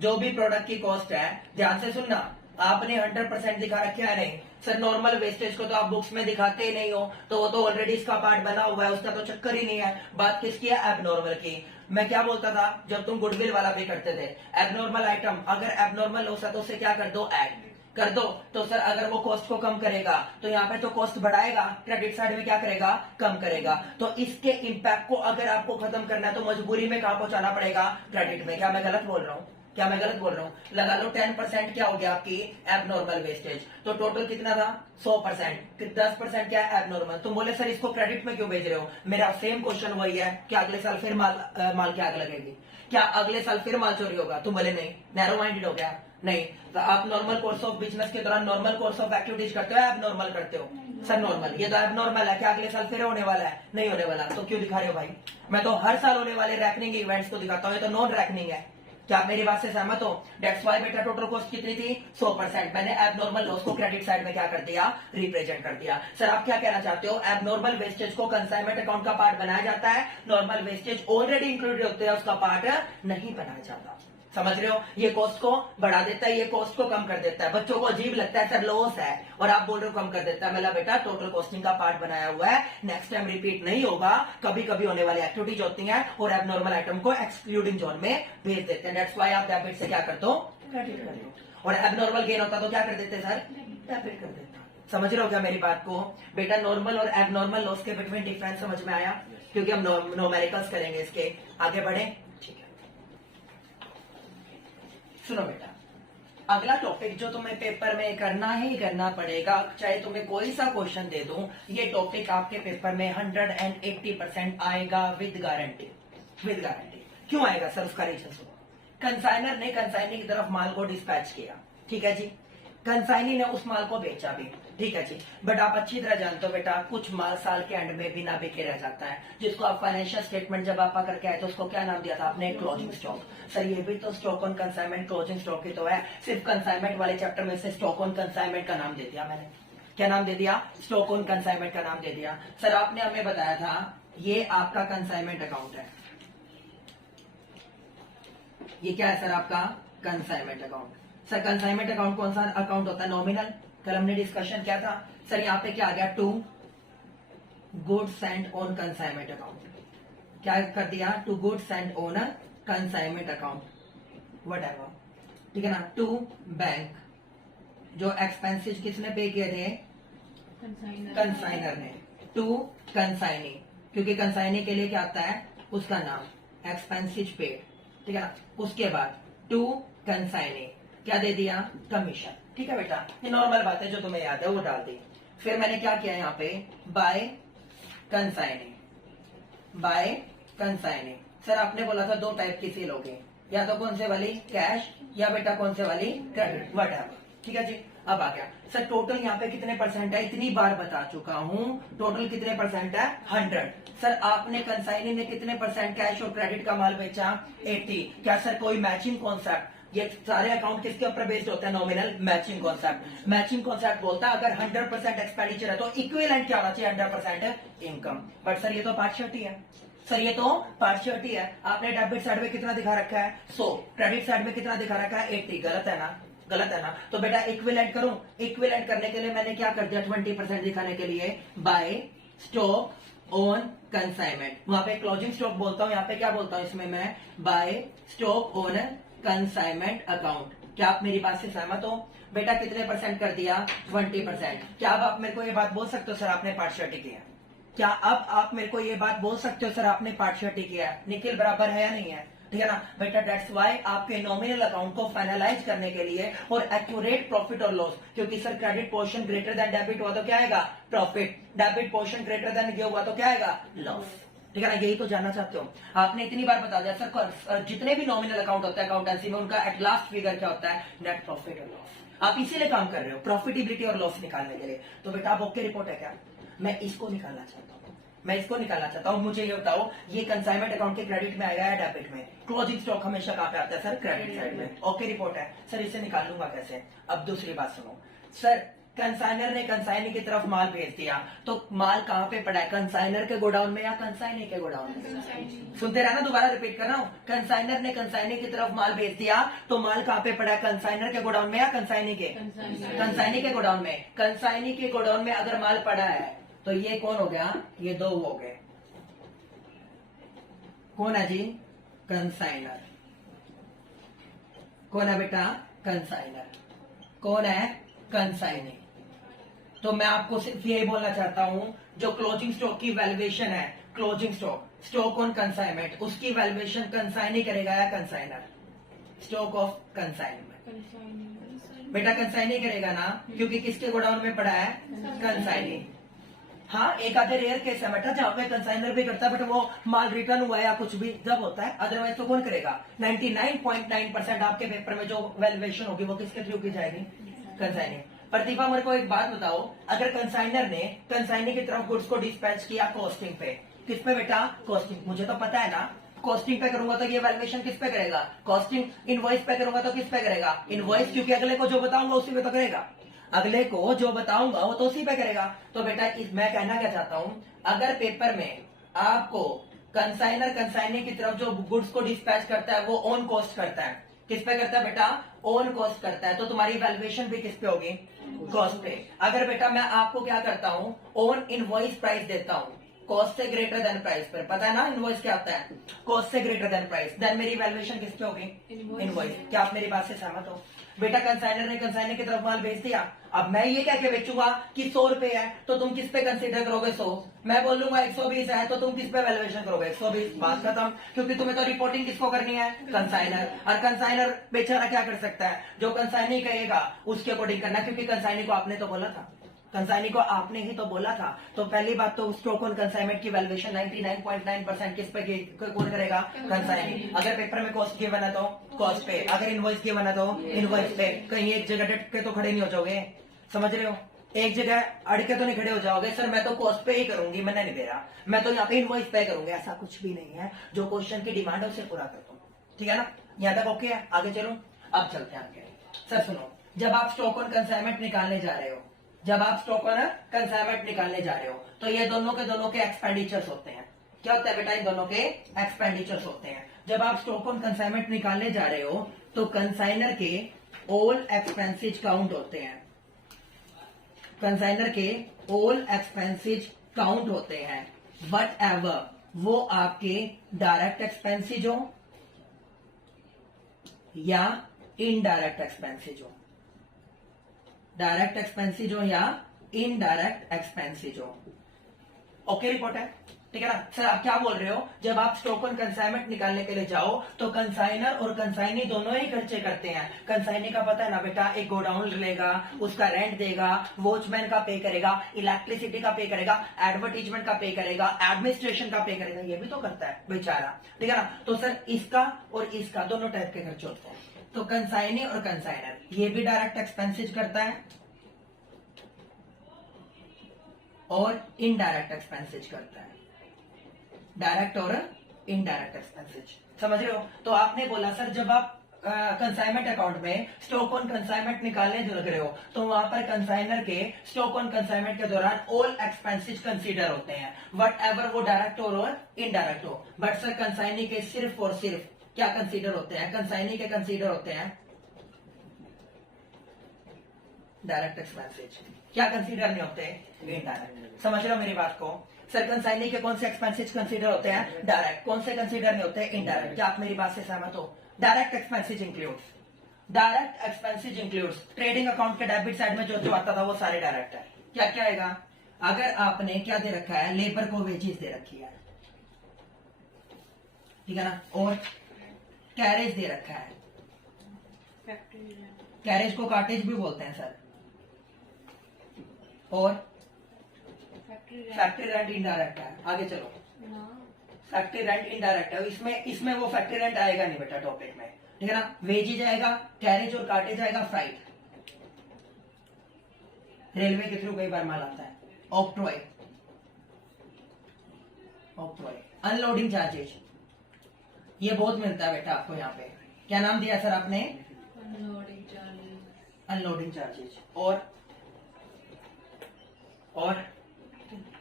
जो भी प्रोडक्ट की कॉस्ट है ध्यान से सुनना, आपने 100% दिखा रखा है नहीं। सर नॉर्मल वेस्टेज को तो आप बुक्स में दिखाते ही नहीं हो, तो वो तो ऑलरेडी इसका पार्ट बना हुआ है, उसका तो चक्कर ही नहीं है। बात किसकी है, एबनॉर्मल की। मैं क्या बोलता था जब तुम गुडविल वाला भी करते थे, एबनॉर्मल आइटम अगर एबनॉर्मल हो तो उसे क्या कर दो, ऐड कर दो। तो सर अगर वो कॉस्ट को कम करेगा तो यहाँ पे तो कॉस्ट बढ़ाएगा, क्रेडिट साइड में क्या करेगा, कम करेगा। तो इसके इम्पैक्ट को अगर आपको खत्म करना है तो मजबूरी में कहां पहुंचाना पड़ेगा, क्रेडिट में। क्या मैं गलत बोल रहा हूँ, क्या मैं गलत बोल रहा हूँ? लगा लो 10% क्या हो गया आपकी एबनॉर्मल वेस्टेज, तो टोटल कितना था 100%, 10% क्या है एबनॉर्मल। तुम बोले सर इसको क्रेडिट में क्यों भेज रहे हो, मेरा सेम क्वेश्चन वही है, क्या अगले साल फिर माल की आग लगेगी, क्या अगले साल फिर माल चोरी होगा? तुम बोले नहीं, नैरो माइंडेड हो गया। नहीं, तो आप नॉर्मल कोर्स ऑफ बिजनेस के दौरान नॉर्मल कोर्स ऑफ एक्टिविटीज करते हो, एबनॉर्मल करते हो? सर नॉर्मल, ये तो एबनॉर्मल है, क्या अगले साल फिर होने वाला है? नहीं होने वाला, तो क्यों दिखा रहे हो भाई? मैं तो हर साल होने वाले रैकनिंग इवेंट्स को दिखाता हूँ, ये तो नॉन रैकनिंग है। क्या आप मेरी बात से सहमत हो? डेट्स वाई बेटा टोटल कॉस्ट कितनी थी? 100%। मैंने एबनॉर्मल लॉस को क्रेडिट साइड में क्या कर दिया? रिप्रेजेंट कर दिया। सर आप क्या कहना चाहते हो? एबनॉर्मल वेस्टेज को कंसाइनमेंट अकाउंट का पार्ट बनाया जाता है, नॉर्मल वेस्टेज ऑलरेडी इंक्लूडेड होते हैं उसका पार्ट नहीं बनाया जाता। समझ रहे हो? ये कॉस्ट को बढ़ा देता है, ये कॉस्ट को कम कर देता है। बच्चों को अजीब लगता है सर लॉस है और आप बोल रहे हो कम कर देता है। मतलब बेटा टोटल कॉस्टिंग का पार्ट बनाया हुआ है, नेक्स्ट टाइम रिपीट नहीं होगा। कभी कभी होने वाली एक्टिविटीज होती हैं और एबनॉर्मल आइटम को एक्सक्लूडिंग जोन में भेज देते हैं। दैट्स व्हाई आप डेबिट से क्या करते हो? क्रेडिट करते हो। और एबनॉर्मल गेन होता तो क्या कर देते सर? डेबिट कर देता। समझ रहे हो क्या मेरी बात को? बेटा नॉर्मल और एबनॉर्मल लॉस के बिटवीन डिफरेंस समझ में आया? क्योंकि हम न्यूमेरिकल्स करेंगे इसके। आगे बढ़े, सुनो बेटा, अगला टॉपिक जो तुम्हें पेपर में करना ही करना पड़ेगा, चाहे तुम्हें कोई सा क्वेश्चन दे दूं, ये टॉपिक आपके पेपर में 180% आएगा विद गारंटी। विद गारंटी क्यों आएगा सर? उसका रीजन सुनो। कंसाइनर ने कंसाइनी की तरफ माल को डिस्पैच किया, ठीक है जी। कंसाइनी ने उस माल को बेचा भी, ठीक है जी। बट आप अच्छी तरह जानते हो बेटा कुछ माल साल के एंड में बिना बिके रह जाता है, जिसको आप फाइनेंशियल स्टेटमेंट जब आप करके आए तो उसको क्या नाम दिया था आपने? Closing stock. सर ये भी तो stock on consignment closing stock ही तो है। सिर्फ कंसाइनमेंट वाले चैप्टर में से स्टॉक ऑन कंसाइनमेंट का नाम दे दिया मैंने। क्या नाम दे दिया? स्टॉक ऑन कंसाइनमेंट का नाम दे दिया। सर आपने हमें बताया था ये आपका कंसाइनमेंट अकाउंट है। ये क्या है सर? आपका consignment account. Sir consignment account कौन सा अकाउंट होता है? नॉमिनल। कल हमने डिस्कशन किया था। सर यहाँ पे क्या आ गया? To goods and on consignment account. क्या कर दिया? To goods and on consignment account whatever, ठीक है ना। टू बैंक, जो एक्सपेंसेस किसने पे किए थे? कंसाइनर ने। टू कंसाइनी, क्योंकि कंसाइनी के लिए क्या आता है? उसका नाम एक्सपेंसेस पेड, ठीक है ना। उसके बाद टू कंसाइनी क्या दे दिया? कमीशन, ठीक है बेटा। ये नॉर्मल बात है जो तुम्हें याद है वो डाल दी। फिर मैंने क्या किया यहाँ पे? Bye consignee. Bye consignee. Sir आपने बोला था दो टाइप की सेल होगी, या तो कौन से वाली? कैश, या बेटा कौन से वाली? क्रेडिट, वट एवर, ठीक है जी। अब आ गया सर टोटल यहाँ पे कितने परसेंट है? इतनी बार बता चुका हूँ, टोटल कितने परसेंट है? 100। सर आपने कंसाइनी ने कितने परसेंट कैश और क्रेडिट का माल बेचा? 80। क्या सर कोई मैचिंग कॉन्सेप्ट? ये सारे अकाउंट किसके ऊपर बेस्ड होते हैं? Nominal matching concept. Matching concept बोलता है अगर 100% एक्सपेंडिचर है तो इक्विवेलेंट क्या होना चाहिए? 100% इनकम। बट सर ये तो पार्शियलिटी है। सर ये तो पार्शियलिटी है। आपने डेबिट साइड में कितना दिखा रखा है? 100। क्रेडिट साइड में कितना दिखा रखा है? 80। गलत है ना? गलत है ना? तो बेटा इक्विवेलेंट करूं? इक्विवेलेंट करने के लिए मैंने क्या कर दिया? 20% दिखाने के लिए बाय स्टॉक ऑन कंसाइनमेंट। वहां पे क्लोजिंग स्टॉक बोलता हूं, यहाँ पे क्या बोलता हूं? इसमें मैं by stock on consignment account. क्या आप मेरी बात से सहमत हो? बेटा कितने परसेंट कर दिया? 20%। क्या अब आप मेरे को ये बात बोल सकते हो सर आपने पार्शियलिटी किया? क्या अब आप मेरे को ये बात बोल सकते हो सर आपने पार्शियलिटी किया है? निखिल बराबर है या नहीं है? ठीक है ना बेटा। दैट्स व्हाई आपके नॉमिनल अकाउंट को फाइनलाइज करने के लिए और एक्यूरेट प्रॉफिट और लॉस, क्योंकि sir credit portion greater than debit हुआ तो क्या आएगा? Profit. Debit portion greater than ये हुआ तो क्या आएगा? लॉस, ठीक है ना। यही तो जानना चाहते हो। आपने इतनी बार बता दिया सर जितने भी नॉमिनल अकाउंट होता है अकाउंटेंसी में उनका एट लास्ट फिगर क्या होता है? नेट प्रॉफिट और लॉस। आप इसीलिए काम कर रहे हो प्रॉफिटेबिलिटी और लॉस निकालने के लिए। तो बेटा आप ओके रिपोर्ट है क्या? मैं इसको निकालना चाहता हूँ, मैं इसको निकालना चाहता हूँ। मुझे ये बताओ ये कंसाइनमेंट अकाउंट के क्रेडिट में आएगा या डेबिट में? क्लोजिंग स्टॉक हमेशा कहाँ पे आता है सर? क्रेडिट साइड में। ओके रिपोर्ट है सर। इसे निकाल लूंगा कैसे? अब दूसरी बात सुनो सर, कंसाइनर ने कंसाइनी की तरफ माल भेज दिया तो माल कहाँ पे पड़ा है? कंसाइनर के गोडाउन में या कंसाइनी के गोडाउन में? सुनते रहना, दोबारा रिपीट कर रहा हूँ। कंसाइनर ने कंसाइनी की तरफ माल भेज दिया तो माल कहाँ पे पड़ा है? कंसाइनर के गोडाउन में या कंसाइनी के? कंसाइनी के गोडाउन में। कंसाइनी के गोडाउन में अगर माल पड़ा है तो ये कौन हो गया? ये दो हो गए। कौन है जी? कंसाइनर। कौन है बेटा? कंसाइनर। कौन है? कंसाइनी। तो मैं आपको सिर्फ ये बोलना चाहता हूं जो क्लोजिंग स्टॉक की वैल्यूएशन है, closing stock, stock on consignment, उसकी वैल्यूएशन कंसाइनी करेगा या कंसाइनर? स्टॉक ऑफ कंसाइनमेंट बेटा कंसाइनी करेगा ना, क्योंकि किसके गोडाउन में पड़ा है? कंसाइनी। हाँ एक आधे रेयर केस है बेटा जहां पे कंसाइनर भी करता है, बट वो माल रिटर्न हुआ या कुछ भी जब होता है, अदरवाइज तो कौन करेगा? 99.9% आपके पेपर में जो वैल्यूएशन होगी वो किसके थ्रू की जाएगी? कंसाइनी। प्रतिभा मेरे को एक बात बताओ, अगर कंसाइनर ने कंसाइनी की तरफ गुड्स को डिस्पैच किया कॉस्टिंग पे, किस पे बेटा? कॉस्टिंग। मुझे तो पता है ना कॉस्टिंग पे करूंगा तो ये वैल्यूएशन किस पे करेगा, कॉस्टिंग। इनवॉइस पे करूंगा तो किस पे करेगा, इनवॉइस, क्योंकि अगले को जो बताऊंगा उसी पे तो करेगा, अगले को जो बताऊंगा वो तो उसी पे करेगा। तो बेटा मैं कहना क्या चाहता हूं, अगर पेपर में आपको कंसाइनर कंसाइनी की तरफ जो गुड्स को डिस्पैच करता है वो ऑन कॉस्ट करता है, किस पे करता है बेटा, ऑन कॉस्ट करता है, तो तुम्हारी वैल्यूएशन भी किस पे होगी, कॉस्ट पे। अगर बेटा मैं आपको क्या करता हूं, ऑन इनवॉइस प्राइस देता हूं, कॉस्ट से ग्रेटर देन प्राइस पर, पता है ना इनवॉइस क्या आता है, कॉस्ट से ग्रेटर देन प्राइस, देन मेरी वैल्यूएशन किस पे होगी, इनवॉइस। क्या आप मेरी बात से सहमत हो। बेटा कंसाइनर ने कंसाइनर की तरफ माल बेच दिया, अब मैं ये कह के बेचूंगा कि 100 रुपए है, तो तुम किस पे कंसीडर करोगे 100, मैं बोलूंगा 120 है, तो तुम किस पे वैल्यूएशन करोगे 120, बात खत्म। क्योंकि तुम्हें तो रिपोर्टिंग किसको करनी है, कंसाइनर, और कंसाइनर बेचारा क्या कर सकता है, जो कंसाइनी कहेगा उसके अकॉर्डिंग करना, क्योंकि कंसाइनी को आपने तो बोला था, कंसाइनी को आपने ही तो बोला था। तो पहली बात तो स्टॉक ऑन कंसाइनमेंट की वैल्यूएशन 99.9% किस पे कौन करेगा, कंसाइनी। अगर पेपर में कॉस्ट गिवन है तो कॉस्ट पे, अगर इनवॉइस गिवन है तो इनवॉइस पे। कहीं एक जगह डट के तो खड़े नहीं हो जाओगे, समझ रहे हो, एक जगह अड़के तो नहीं खड़े हो जाओगे, सर मैं तो कॉस्ट पे ही करूंगी, मैंने नहीं दे रहा, मैं तो यहाँ पे इनवॉइस पे करूंगी, ऐसा कुछ भी नहीं है। जो क्वेश्चन की डिमांड है उसे पूरा करता हूँ, ठीक है ना, यहाँ तक ओके है। आगे चलो, अब चलते हैं आगे। सर सुनो, जब आप स्टॉक ऑन कंसाइनमेंट निकालने जा रहे हो, जब आप स्टॉक ऑन कंसाइनमेंट निकालने जा रहे हो, तो ये दोनों के एक्सपेंडिचर्स होते हैं। क्या होता है बेटा, इन दोनों के एक्सपेंडिचर्स होते हैं। जब आप स्टॉक ऑन कंसाइनमेंट निकालने जा रहे हो तो कंसाइनर के ऑल एक्सपेंसेज काउंट होते हैं, कंसाइनर के ऑल एक्सपेंसेज काउंट होते हैं, वट एवर वो आपके डायरेक्ट एक्सपेंसेज हो या इनडायरेक्ट एक्सपेंसेज हो, डायरेक्ट एक्सपेंसेज हो या इनडायरेक्ट एक्सपेंसेज हो। ओके रिपोर्ट है, ठीक है ना। सर आप क्या बोल रहे हो, जब आप स्टॉक ऑन कंसाइनमेंट निकालने के लिए जाओ तो कंसाइनर और कंसाइनी दोनों ही खर्चे करते हैं। कंसाइनी का पता है ना बेटा, एक गोडाउन लेगा, उसका रेंट देगा, वॉचमैन का पे करेगा, इलेक्ट्रिसिटी का पे करेगा, एडवर्टीजमेंट का पे करेगा, एडमिनिस्ट्रेशन का पे करेगा, ये भी तो करता है बेचारा, ठीक है ना। तो सर इसका और इसका दोनों टाइप के खर्चे होते हैं। तो कंसाइनी और कंसाइनर, ये भी डायरेक्ट एक्सपेंसेज करता है और इनडायरेक्ट एक्सपेंसेज करता है, डायरेक्ट और इनडायरेक्ट एक्सपेंसेज, समझ रहे हो। तो आपने बोला सर जब आप कंसाइनमेंट अकाउंट में स्टॉक ऑन कंसाइनमेंट निकालने लग रहे हो तो वहां पर कंसाइनर के स्टॉक ऑन कंसाइनमेंट के दौरान ऑल एक्सपेंसेज कंसीडर होते हैं, वट एवर वो डायरेक्ट और इनडायरेक्ट हो। बट सर कंसाइनी के सिर्फ और सिर्फ क्या कंसीडर होते हैं, कंसाइनी के कंसीडर होते हैं डायरेक्ट एक्सपेंसेज, क्या कंसीडर नहीं होते, इनडायरेक्ट। समझ रहे हो मेरी बात को। सर कंसाइनी के कौन से एक्सपेंसेज कंसीडर होते हैं, डायरेक्ट, कौन से कंसीडर नहीं होते, इनडायरेक्ट। क्या आप मेरी बात से सहमत हो। Direct expenses includes, direct expenses includes trading account के डेबिट साइड में जो जो आता था वो सारे डायरेक्ट है। क्या क्या आएगा, अगर आपने क्या दे रखा है, लेबर को वेजेस दे रखी है, ठीक है ना, और कैरेज दे रखा है, कैरेज को कार्टेज भी बोलते हैं सर, और फैक्ट्री रेंट इनडायरेक्ट है। आगे चलो, फैक्ट्री रेंट इनडायरेक्ट है, इसमें वो फैक्ट्री रेंट आएगा नहीं बेटा टॉपिक में, ठीक है ना। वेजेज आएगा, कैरेज और कार्टेज आएगा, फ्राइट, रेलवे के थ्रू कई बार माल आता है, ऑक्ट्रॉय, अनलोडिंग चार्जेज, ये बहुत मिलता है बेटा आपको यहाँ पे। क्या नाम दिया सर आपने, अनलोडिंग चार्जेज, और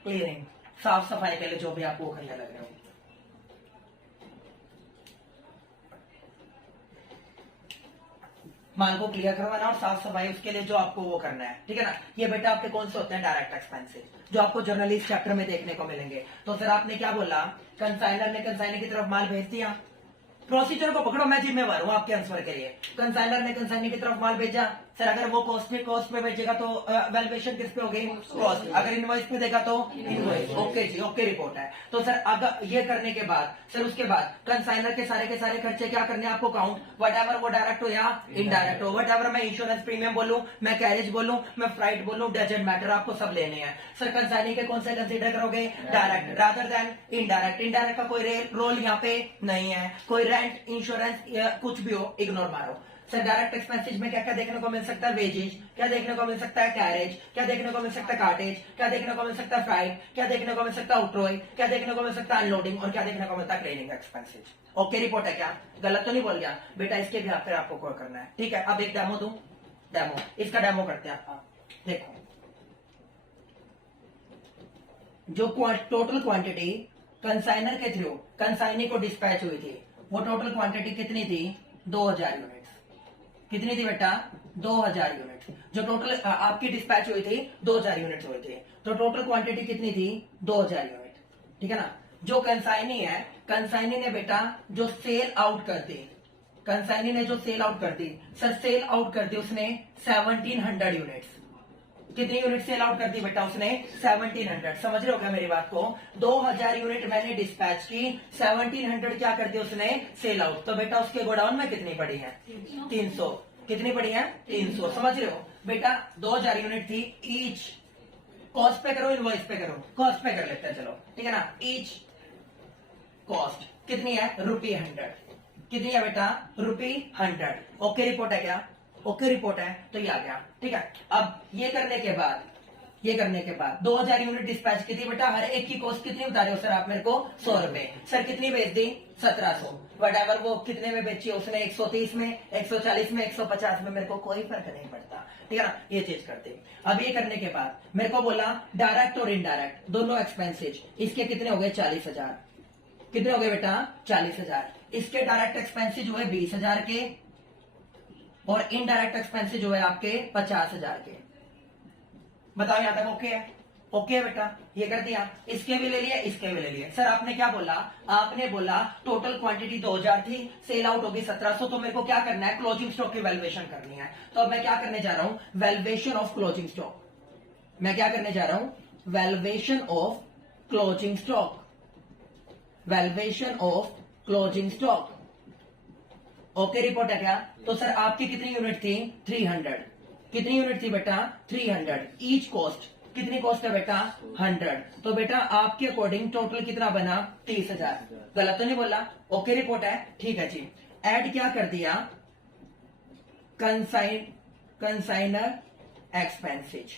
क्लीनिंग, साफ सफाई के लिए जो भी आपको करने लग रहे हो। माल को क्लियर करवाना और साफ सफाई उसके लिए जो आपको वो करना है, ठीक है ना। ये बेटा आपके कौन से होते हैं, डायरेक्ट एक्सपेंसेस, जो आपको जर्नलिस्ट चैप्टर में देखने को मिलेंगे। तो सर आपने क्या बोला, कंसाइनर ने कंसाइनर की तरफ माल भेज दिया, प्रोसीजर को पकड़ो, मैं जिम्मेवार हूं आपके आंसर के लिए। कंसाइनर ने कंसाइनर की तरफ माल भेजा, सर अगर वो कॉस्ट पे भेजेगा तो वैल्यूएशन किस पे होगी, कॉस्ट, अगर इनवॉइस पे देगा तो इनवॉइस। ओके जी, ओके रिपोर्ट है। तो सर अगर ये करने के बाद सर उसके बाद कंसाइनर के सारे खर्चे क्या करने हैं आपको, काउंट, वट एवर वो डायरेक्ट हो या इनडायरेक्ट हो, वट एवर मैं इंश्योरेंस प्रीमियम बोलूं, मैं कैरेज बोलूं, मैं फ्लाइट बोलूं, डजंट मैटर, आपको सब लेने हैं। सर कंसाइनी के कौन से कंसीडर करोगे, direct rather than indirect. Indirect का कोई रोल यहाँ पे नहीं है, कोई रेंट, इंश्योरेंस, कुछ भी हो इग्नोर मारो। सर डायरेक्ट एक्सपेंसेज में क्या क्या देखने को मिल सकता है? वेजेज, क्या देखने को मिल सकता है? कैरेज, क्या देखने को मिल सकता है? कार्टेज, क्या देखने को मिल सकता है? फ्राइट, क्या देखने को मिल सकता है? आउटरोय, क्या देखने को मिल सकता है? अनलोडिंग, और क्या देखने को मिलता है? Cleaning expenses. ओके रिपोर्ट है क्या? गलत तो नहीं बोल गया बेटा? इसके भी फिर आपको क्या करना है, ठीक है। अब एक डेमो दूं, डेमो, इसका डेमो करते हैं आप। देखो, जो टोटल क्वांटिटी कंसाइनर के थ्रू कंसाइनी को डिस्पैच हुई थी, वो टोटल क्वांटिटी कितनी थी? 2000 यूनिट्स। कितनी थी बेटा? 2000 यूनिट्स। जो टोटल आपकी डिस्पैच हुई थी 2000 यूनिट्स हुई थी, तो टोटल क्वांटिटी कितनी थी? 2000 यूनिट, ठीक है ना। जो कंसाइनी है, कंसाइनी ने बेटा जो सेल आउट कर दी, कंसाइनी ने जो सेल आउट कर दी, सर सेल आउट कर दी उसने 1700 यूनिट्स। कितनी यूनिट सेल आउट कर दी बेटा उसने? 1700। समझ रहे हो क्या मेरी बात को? 2000 यूनिट मैंने डिस्पैच की, 1700 क्या कर दी उसने? Sell out. तो बेटा उसके गोडाउन में कितनी पड़ी है? 300। कितनी पड़ी है? 300। समझ रहे हो बेटा? 2000 यूनिट थी। ईच कॉस्ट पे करो, इनवॉइस पे करो? कॉस्ट पे कर लेते हैं, चलो ठीक है ना। ईच कॉस्ट कितनी है? ₹100। कितनी है बेटा? ₹100। ओके रिपोर्ट है क्या? ओके रिपोर्ट है, तो ये आ गया, ठीक है। अब ये करने के बाद 2000 यूनिट डिस्पैच की थी बेटा, हर एक की कॉस्ट कितनी बता रहे हो सर आप मेरे को? 100 रुपए। सर कितनी बेच दी? 1700। वट वो कितने में बेची उसने? 130 में, 140 में, 150 में, मेरे को कोई फर्क नहीं पड़ता, ठीक है ना। ये चीज करते। अब ये करने के बाद मेरे को बोला डायरेक्ट और इनडायरेक्ट दोनों एक्सपेंसेज, इसके कितने हो गए? 40,000। कितने हो गए बेटा? 40,000। इसके डायरेक्ट एक्सपेंसेज हुए 20,000 के, और इनडायरेक्ट एक्सपेंसेज जो है आपके 50,000 के। बताओ यहां तक ओके है? ओके है बेटा, ये कर दिया। इसके भी ले लिए, इसके भी ले लिए। सर आपने क्या बोला? आपने बोला टोटल क्वांटिटी 2000 थी, सेल आउट होगी 1700, तो मेरे को क्या करना है? क्लोजिंग स्टॉक की वैल्यूएशन करनी है। तो अब मैं क्या करने जा रहा हूं? Valuation of closing stock. मैं क्या करने जा रहा हूं? Valuation of closing stock. Valuation of closing stock. Okay report है क्या? तो सर आपकी कितनी यूनिट थी? 300। कितनी यूनिट थी बेटा? 300। ईच कॉस्ट, कितनी कॉस्ट है बेटा? 100। तो बेटा आपके अकॉर्डिंग टोटल कितना बना? 30,000। गलत तो नहीं बोला? ओके रिपोर्ट है, ठीक है जी। ऐड क्या कर दिया? Consignor expenses.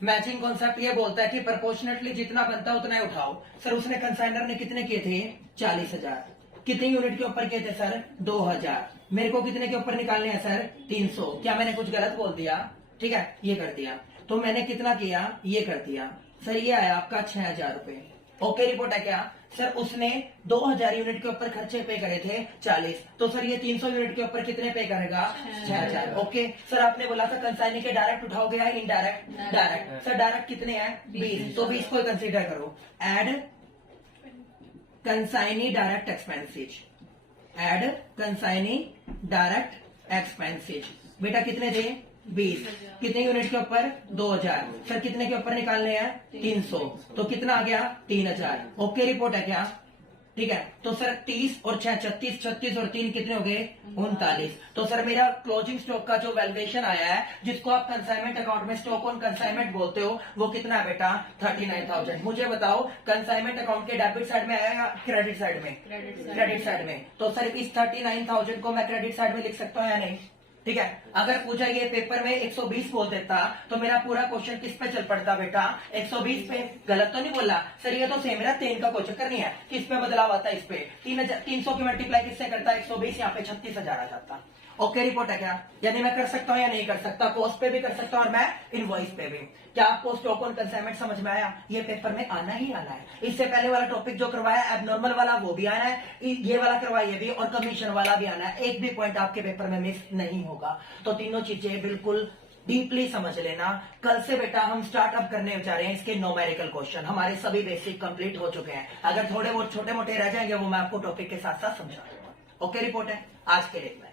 मैचिंग कॉन्सेप्ट ये बोलता है कि प्रोपोर्शनेटली जितना बनता है उतना ही उठाओ। सर उसने कंसाइनर ने कितने किए थे? 40,000। कितनी यूनिट के ऊपर किए थे सर? 2000। मेरे को कितने के ऊपर निकालने हैं सर? 300। क्या मैंने कुछ गलत बोल दिया? ठीक है, ये कर दिया। तो मैंने कितना किया? ये कर दिया। सर ये आया आपका 6,000 रुपए। ओके रिपोर्ट है क्या? सर उसने 2000 यूनिट के ऊपर खर्चे पे करे थे 40, तो सर ये 300 यूनिट के ऊपर कितने पे करेगा? 6,000। ओके सर आपने बोला था कंसाइनी के डायरेक्ट उठाओगे या इनडायरेक्ट? डायरेक्ट। सर डायरेक्ट कितने हैं? 20, तो 20 को कंसिडर करो। Add consignee direct expenses. Add consignee direct expenses. बेटा कितने थे? 20। कितने यूनिट के ऊपर? 2000। सर कितने के ऊपर निकालने हैं? 300। तो कितना आ गया? 3000। ओके रिपोर्ट है क्या? ठीक है। तो सर 30 और 6 36, 36 और 3 कितने हो गए? 39। तो सर मेरा क्लोजिंग स्टॉक का जो वैल्यूएशन आया है, जिसको आप कंसाइनमेंट अकाउंट में स्टॉक ऑन कंसाइनमेंट बोलते हो, वो कितना है बेटा? 39,000। मुझे बताओ कंसाइनमेंट अकाउंट के डेबिट साइड में आया या क्रेडिट साइड में? क्रेडिट साइड में। तो सर इस 39,000 को मैं क्रेडिट साइड में लिख सकता हूँ या नहीं? ठीक है। अगर पूछा ये पेपर में 120 बोल देता तो मेरा पूरा क्वेश्चन किस पे चल पड़ता बेटा? 120 पे। गलत तो नहीं बोला? सर ये तो सेम है, 3 का कोई चक्कर नहीं है। किस पे बदलाव आता है? इस पे 300 की मल्टीप्लाई किससे करता है? 120। यहाँ पे 36,000 आ जाता। ओके रिपोर्ट है क्या? यानी मैं कर सकता हूँ या नहीं कर सकता? कॉस्ट पे भी कर सकता हूँ और मैं इनवॉइस पे भी। क्या आपको स्टॉक ऑन कंसाइनमेंट समझ में आया? ये पेपर में आना ही आना है। इससे पहले वाला टॉपिक जो करवाया एबनॉर्मल वाला वो भी आना है, ये वाला करवाइए भी, और कमीशन वाला भी आना है। एक भी पॉइंट आपके पेपर में मिस नहीं होगा। तो तीनों चीजें बिल्कुल डीपली समझ लेना। कल से बेटा हम स्टार्टअप करने जा रहे हैं इसके न्यूमेरिकल क्वेश्चन। हमारे सभी बेसिक कंप्लीट हो चुके हैं। अगर थोड़े बहुत छोटे मोटे रह जाएंगे वो मैं आपको टॉपिक के साथ साथ समझा दूंगा। ओके रिपोर्ट है आज के लिए।